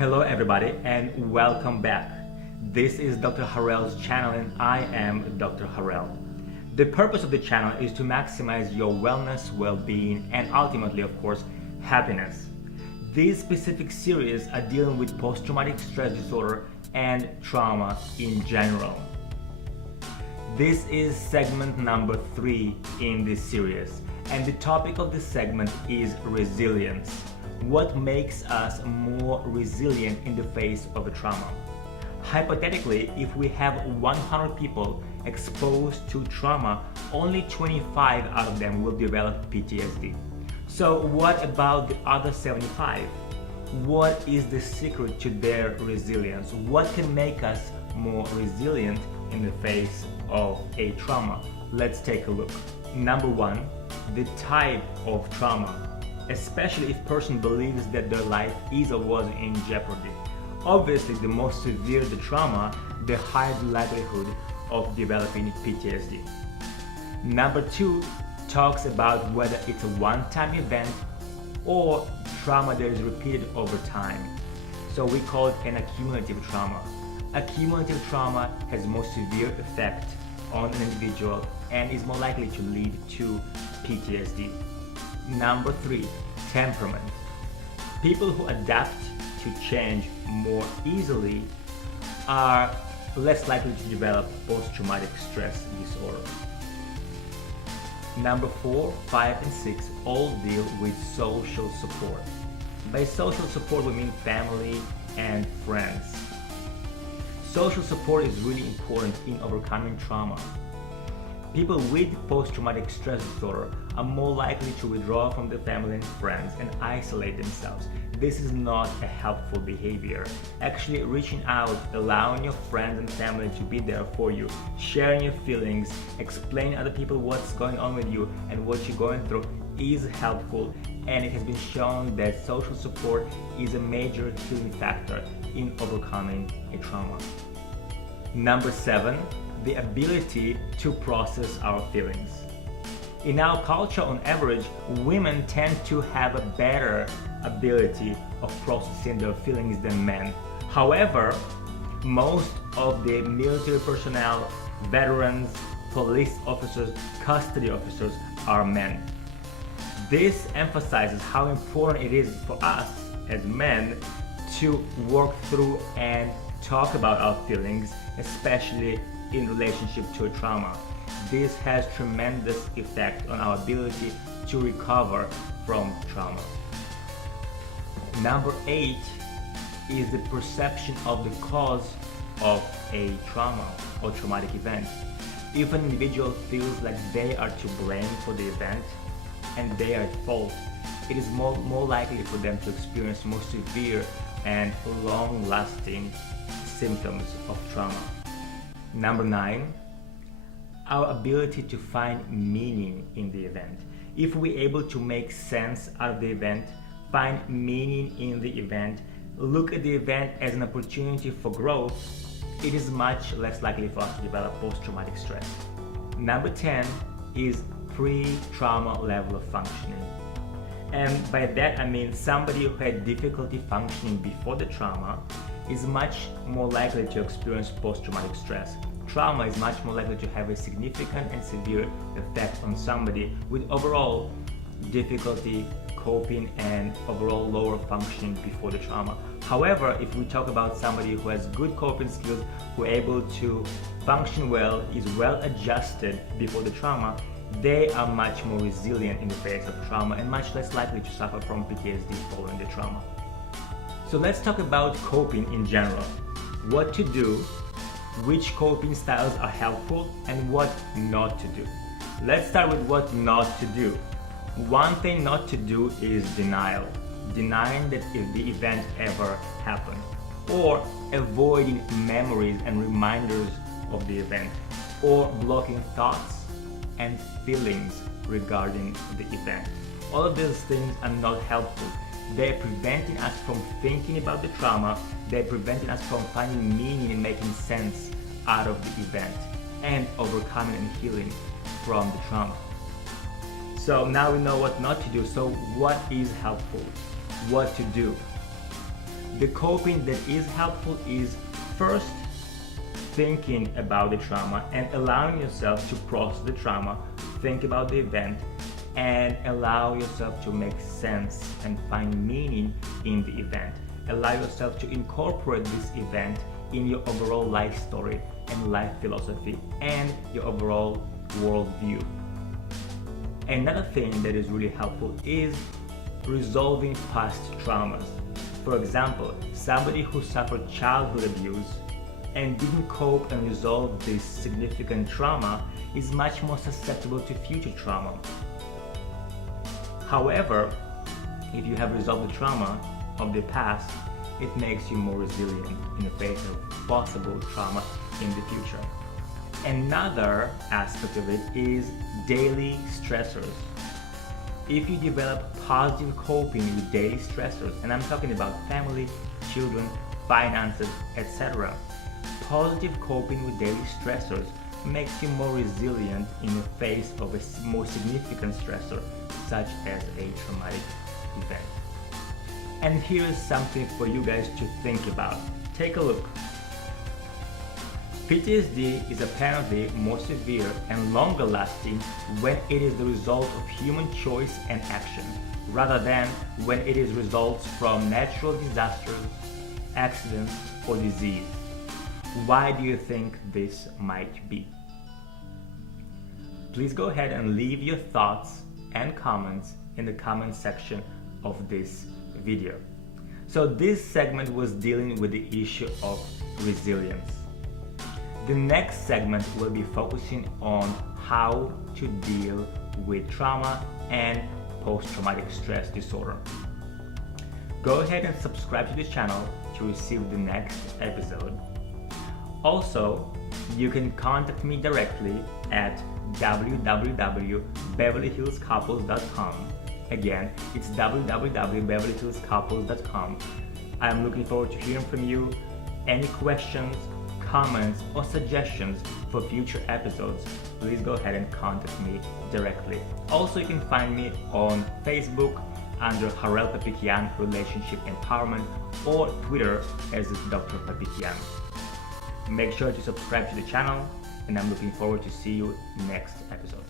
Hello everybody and welcome back. This is Dr. Harrell's channel and I am Dr. Harrell. The purpose of the channel is to maximize your wellness, well-being and ultimately, of course, happiness. These specific series are dealing with post-traumatic stress disorder and trauma in general. This is segment number 3 in this series and the topic of this segment is resilience. What makes us more resilient in the face of a trauma? Hypothetically, if we have 100 people exposed to trauma, only 25 out of them will develop PTSD. So what about the other 75? What is the secret to their resilience? What can make us more resilient in the face of a trauma? Let's take a look. Number 1, the type of trauma. Especially if person believes that their life is or was in jeopardy. Obviously, the more severe the trauma, the higher the likelihood of developing PTSD. Number 2 talks about whether it's a one-time event or trauma that is repeated over time. So we call it an accumulative trauma. Accumulative trauma has more severe effect on an individual and is more likely to lead to PTSD. Number 3, temperament. People who adapt to change more easily are less likely to develop post-traumatic stress disorder. Number 4, 5, and 6 all deal with social support. By social support we mean family and friends. Social support is really important in overcoming trauma. People with post-traumatic stress disorder are more likely to withdraw from their family and friends and isolate themselves. This is not a helpful behavior. Actually, reaching out, allowing your friends and family to be there for you, sharing your feelings, explaining to other people what's going on with you and what you're going through is helpful, and it has been shown that social support is a major healing factor in overcoming a trauma. Number 7, the ability to process our feelings. In our culture, on average, women tend to have a better ability of processing their feelings than men. However, most of the military personnel, veterans, police officers, custody officers are men. This emphasizes how important it is for us as men to work through and talk about our feelings, especially in relationship to a trauma. This has tremendous effect on our ability to recover from trauma. Number 8 is the perception of the cause of a trauma or traumatic event. If an individual feels like they are to blame for the event and they are at fault, it is more likely for them to experience more severe and long-lasting symptoms of trauma. Number 9, our ability to find meaning in the event. If we're able to make sense out of the event, find meaning in the event, look at the event as an opportunity for growth, it is much less likely for us to develop post-traumatic stress. Number 10 is pre-trauma level of functioning. And by that I mean somebody who had difficulty functioning before the trauma is much more likely to experience post-traumatic stress. Trauma is much more likely to have a significant and severe effect on somebody with overall difficulty coping and overall lower functioning before the trauma. However, if we talk about somebody who has good coping skills, who are able to function well, is well adjusted before the trauma, they are much more resilient in the face of trauma and much less likely to suffer from PTSD following the trauma. So let's talk about coping in general. What to do, which coping styles are helpful, and what not to do. Let's start with what not to do. One thing not to do is denial. Denying that if the event ever happened, or avoiding memories and reminders of the event, or blocking thoughts and feelings regarding the event. All of these things are not helpful. They're preventing us from thinking about the trauma, they're preventing us from finding meaning and making sense out of the event and overcoming and healing from the trauma. So now we know what not to do, so what is helpful? What to do? The coping that is helpful is first thinking about the trauma and allowing yourself to process the trauma, think about the event, and allow yourself to make sense and find meaning in the event. Allow yourself to incorporate this event in your overall life story and life philosophy and your overall worldview. Another thing that is really helpful is resolving past traumas. For example, somebody who suffered childhood abuse and didn't cope and resolve this significant trauma is much more susceptible to future trauma. However, if you have resolved the trauma of the past, it makes you more resilient in the face of possible trauma in the future. Another aspect of it is daily stressors. If you develop positive coping with daily stressors, and I'm talking about family, children, finances, etc., positive coping with daily stressors makes you more resilient in the face of a more significant stressor, such as a traumatic event. And here is something for you guys to think about. Take a look. PTSD is apparently more severe and longer lasting when it is the result of human choice and action, rather than when it is results from natural disasters, accidents, or disease. Why do you think this might be? Please go ahead and leave your thoughts and comments in the comment section of this video. So this segment was dealing with the issue of resilience. The next segment will be focusing on how to deal with trauma and post-traumatic stress disorder. Go ahead and subscribe to the channel to receive the next episode. Also, you can contact me directly at www.beverlyhillscouples.com. Again, it's www.beverlyhillscouples.com. I'm looking forward to hearing from you. Any questions, comments, or suggestions for future episodes, please go ahead and contact me directly. Also, you can find me on Facebook under Harel Papikian Relationship Empowerment, or Twitter as Dr. Papikian. Make sure to subscribe to the channel, and I'm looking forward to see you next episode.